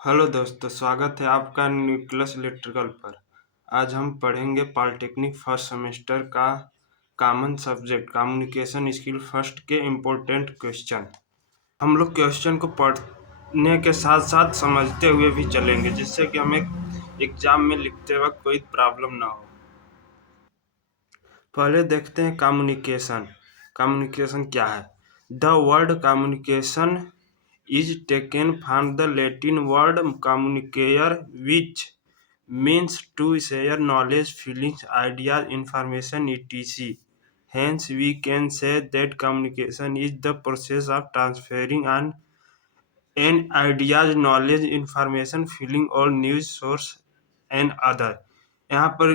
Hello दोस्तों, स्वागत है आपका न्यूक्लियस इलेक्ट्रिकल पर। आज हम पढ़ेंगे पॉलिटेक्निक फर्स्ट सेमेस्टर का common subject communication skill first के इम्पोर्टेंट क्वेश्चन। हम लोग क्वेश्चन को पढ़ने के साथ साथ समझते हुए भी चलेंगे, जिससे कि हमें एग्जाम में लिखते वक्त कोई प्रॉब्लम ना हो। पहले देखते हैं कम्युनिकेशन। कम्युनिकेशन क्या है? The word communication is taken from the Latin word communicare, which means to share knowledge, feelings, ideas, information, etc. Hence, we can say that communication is the process of transferring an ideas, knowledge, information, feeling or news source and other। यहाँ पर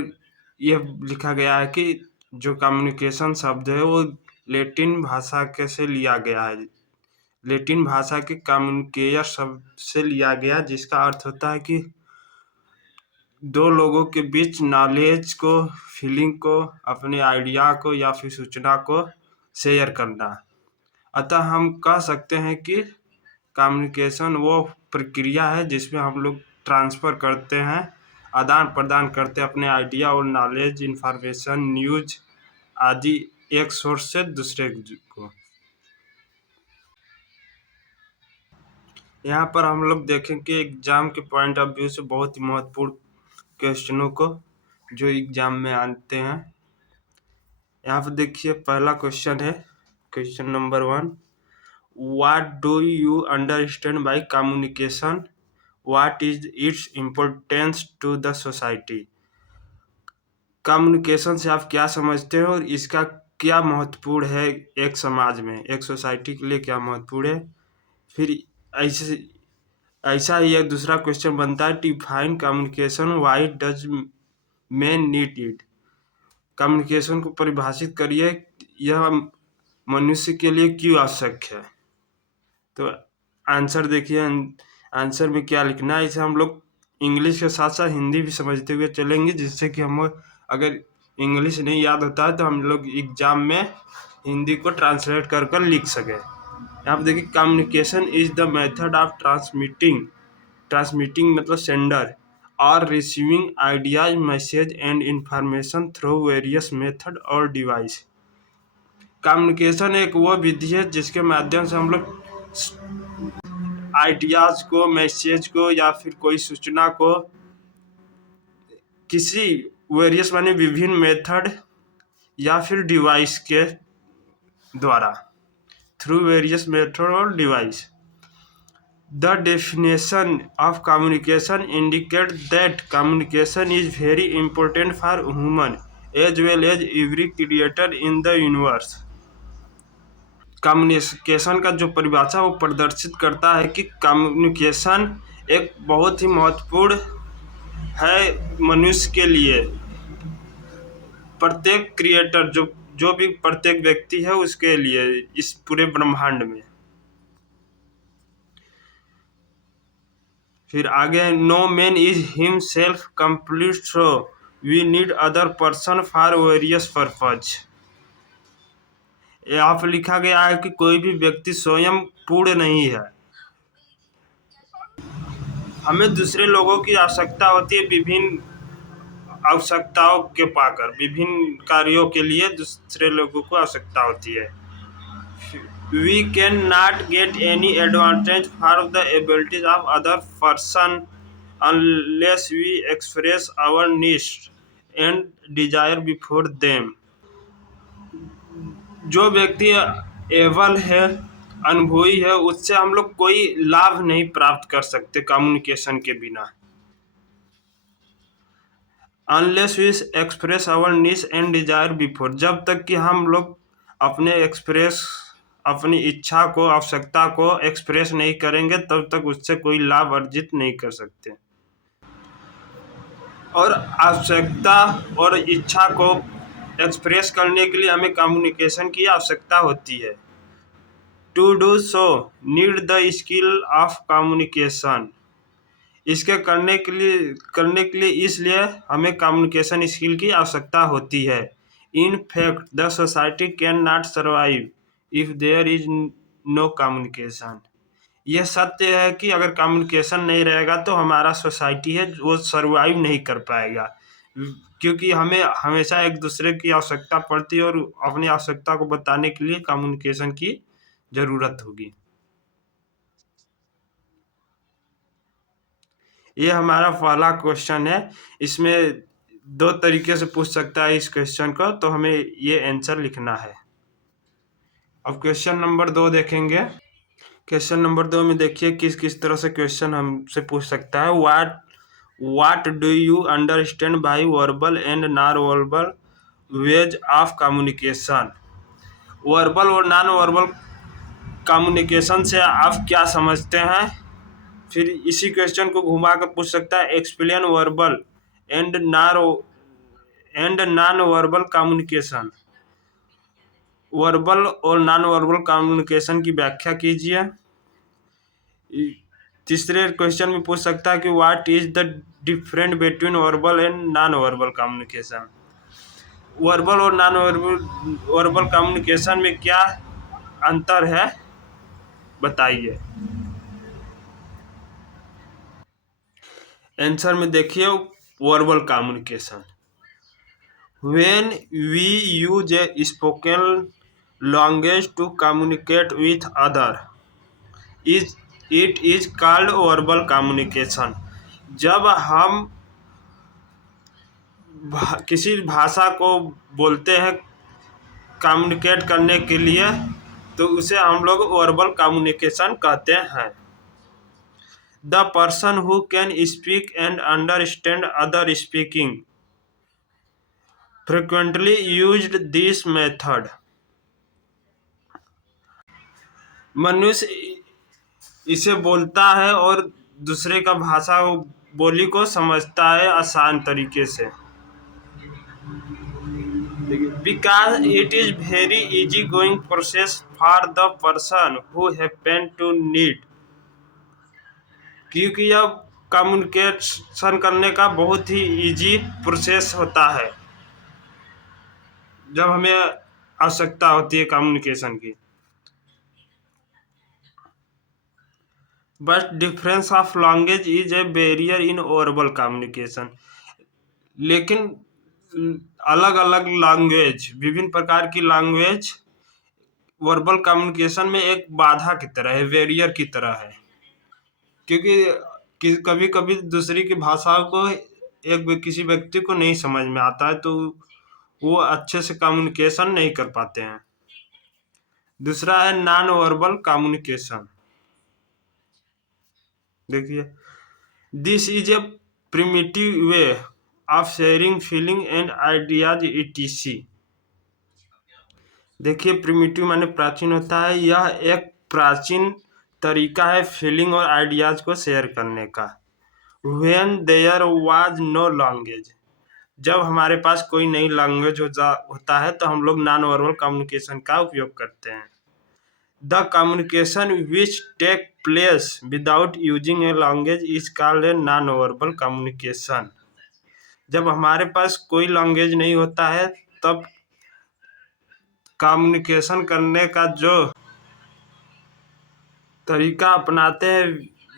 यह लिखा गया है कि जो communication शब्द है वो लेटिन भाषा के से लिया गया है। लैटिन भाषा के कम्युनिकेयर शब्द से लिया गया, जिसका अर्थ होता है कि दो लोगों के बीच नॉलेज को, फीलिंग को, अपने आइडिया को या फिर सूचना को शेयर करना। अतः हम कह सकते हैं कि कम्युनिकेशन वो प्रक्रिया है जिसमें हम लोग ट्रांसफ़र करते हैं, आदान प्रदान करते हैं अपने आइडिया और नॉलेज, इंफॉर्मेशन, न्यूज आदि एक सोर्स से दूसरे को। यहाँ पर हम लोग देखेंगे एग्जाम के पॉइंट ऑफ व्यू से बहुत ही महत्वपूर्ण क्वेश्चनों को जो एग्जाम में आते हैं। यहाँ पर देखिए, पहला क्वेश्चन है, question number 1। What do you understand by communication? What is its importance to the society? Communication से आप क्या समझते हो और इसका क्या महत्वपूर्ण है एक समाज में, एक सोसाइटी के लिए क्या महत्वपूर्ण है? फिर ऐसा ही एक दूसरा क्वेश्चन बनता है, define communication, why does man need it? Communication को परिभाषित करिए, यह मनुष्य के लिए क्यों आवश्यक है? तो आंसर देखिए, आंसर में क्या लिखना है। इसे हम लोग इंग्लिश के साथ साथ हिंदी भी समझते हुए चलेंगे, जिससे कि हम अगर इंग्लिश नहीं याद होता है तो हम लोग एग्जाम में हिंदी को ट्रांसलेट कर कर लिख सकें। यहाँ पर देखिए, communication is the method of transmitting मतलब सेंडर और receiving ideas, message and information through various method और डिवाइस। कम्युनिकेशन एक वो विधि है जिसके माध्यम से हम लोग आइडियाज को, मैसेज को या फिर कोई सूचना को किसी वेरियस माने विभिन्न मेथड या फिर डिवाइस के द्वारा, थ्रू वेरियस मेथड और device. The definition of communication indicates that communication is very important for human as well as every creature in the universe। Communication का जो परिभाषा वो प्रदर्शित करता है कि कम्युनिकेशन एक बहुत ही महत्वपूर्ण है मनुष्य के लिए। प्रत्येक क्रिएटर, जो भी प्रत्येक व्यक्ति है उसके लिए इस पूरे ब्रह्मांड में। फिर आगे, no man is himself complete, so we need other person for various purpose. यहाँ पर लिखा गया है कि कोई भी व्यक्ति स्वयं पूर्ण नहीं है, हमें दूसरे लोगों की आवश्यकता होती है विभिन्न आवश्यकताओं के पाकर, विभिन्न कार्यों के लिए दूसरे लोगों को आवश्यकता होती है। We cannot get any advantage from the abilities of other person unless we express our needs and desire before them। जो व्यक्ति एबल है, अनुभवी है, उससे हम लोग कोई लाभ नहीं प्राप्त कर सकते कम्युनिकेशन के बिना। Unless we express our needs and desire before, जब तक कि हम लोग अपनी इच्छा को, आवश्यकता को एक्सप्रेस नहीं करेंगे तब तक उससे कोई लाभ अर्जित नहीं कर सकते। और आवश्यकता और इच्छा को एक्सप्रेस करने के लिए हमें कम्युनिकेशन की आवश्यकता होती है। To do so need the skill of communication. इसके करने के लिए इसलिए हमें कम्युनिकेशन स्किल की आवश्यकता होती है। In fact the society can not survive if there is no communication. यह सत्य है कि अगर कम्युनिकेशन नहीं रहेगा तो हमारा सोसाइटी है वो सर्वाइव नहीं कर पाएगा, क्योंकि हमें हमेशा एक दूसरे की आवश्यकता पड़ती है और अपनी आवश्यकता को बताने के लिए कम्युनिकेशन की ज़रूरत होगी। ये हमारा पहला क्वेश्चन है। इसमें दो तरीके से पूछ सकता है इस क्वेश्चन को, तो हमें ये आंसर लिखना है। अब क्वेश्चन नंबर 2 देखेंगे। क्वेश्चन नंबर 2 में देखिए किस किस तरह से क्वेश्चन हमसे पूछ सकता है। What do you understand by verbal and non-verbal ways of communication? Verbal और नॉन वर्बल कम्युनिकेशन से आप क्या समझते हैं? फिर इसी क्वेश्चन को घुमा कर पूछ सकता है, explain verbal and non verbal communication. Verbal और नॉन वर्बल कम्युनिकेशन की व्याख्या कीजिए। तीसरे क्वेश्चन में पूछ सकता है कि what is the difference between verbal and non verbal communication. Verbal और नॉन वर्बल कम्युनिकेशन में क्या अंतर है, बताइए। आंसर में देखिए, verbal communication, when we use a spoken language to communicate with other, is it is called verbal communication। जब हम किसी भाषा को बोलते हैं कम्युनिकेट करने के लिए, तो उसे हम लोग वर्बल कम्युनिकेशन कहते हैं। The person who can speak and understand other speaking frequently used this method. मनुष्य इसे बोलता है और दूसरे का भाषा बोली को समझता है आसान तरीके से। Because it is very easy going process for the person who happen to need. क्योंकि यह कम्युनिकेशन करने का बहुत ही इजी प्रोसेस होता है जब हमें आवश्यकता होती है कम्युनिकेशन की। But difference of language is a barrier in oral communication. लेकिन अलग अलग लैंग्वेज, विभिन्न प्रकार की लैंग्वेज वर्बल कम्युनिकेशन में एक बाधा की तरह है, बैरियर की तरह है। क्योंकि कभी कभी दूसरी की भाषाओं को किसी व्यक्ति को नहीं समझ में आता है, तो वो अच्छे से कम्युनिकेशन नहीं कर पाते हैं। दूसरा है नॉन वर्बल कम्युनिकेशन। देखिए, this is a primitive way of sharing feeling and ideas etc। देखिए, प्रिमिटिव माने प्राचीन होता है। यह एक प्राचीन तरीका है फीलिंग और आइडियाज को शेयर करने का। When there was no language, जब हमारे पास कोई नई लैंग्वेज होता है तो हम लोग नॉन वर्बल कम्युनिकेशन का उपयोग करते हैं। The communication which take place without using a language is called a non verbal communication. जब हमारे पास कोई लैंग्वेज नहीं होता है तब कम्युनिकेशन करने का जो तरीका अपनाते हैं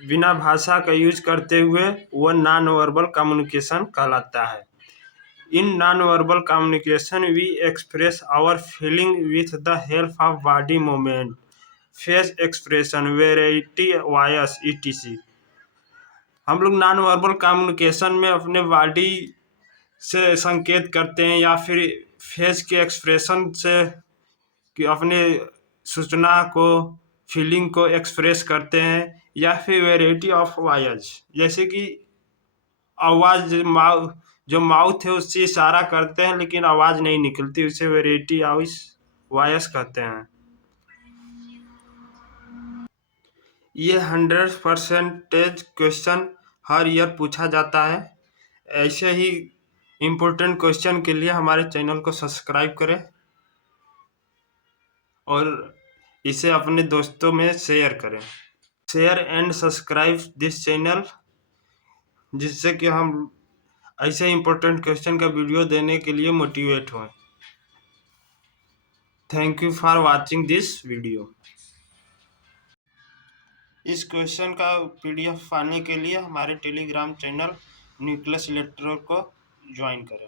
बिना भाषा का यूज करते हुए, वह नॉन वर्बल कम्युनिकेशन कहलाता है। In non verbal communication we express our feeling with the help of body movement, face expression, variety voice etc। हम लोग नॉन वर्बल कम्युनिकेशन में अपने बॉडी से संकेत करते हैं या फिर फेस के एक्सप्रेशन से कि अपने सूचना को, फीलिंग को एक्सप्रेस करते हैं, या फिर वेराइटी ऑफ वॉइस, जैसे कि आवाज़ जो माउथ है उससे इशारा करते हैं लेकिन आवाज़ नहीं निकलती, उसे वेराइटी वॉइस कहते हैं। ये 100% क्वेश्चन हर ईयर पूछा जाता है। ऐसे ही इम्पोर्टेंट क्वेश्चन के लिए हमारे चैनल को सब्सक्राइब करें और इसे अपने दोस्तों में शेयर करें। Share and subscribe this channel, जिससे कि हम ऐसे इम्पोर्टेंट क्वेश्चन का वीडियो देने के लिए मोटिवेट हों। Thank you for watching this video. इस क्वेश्चन का PDF पाने के लिए हमारे टेलीग्राम चैनल न्यूक्लियस लेटर को ज्वाइन करें।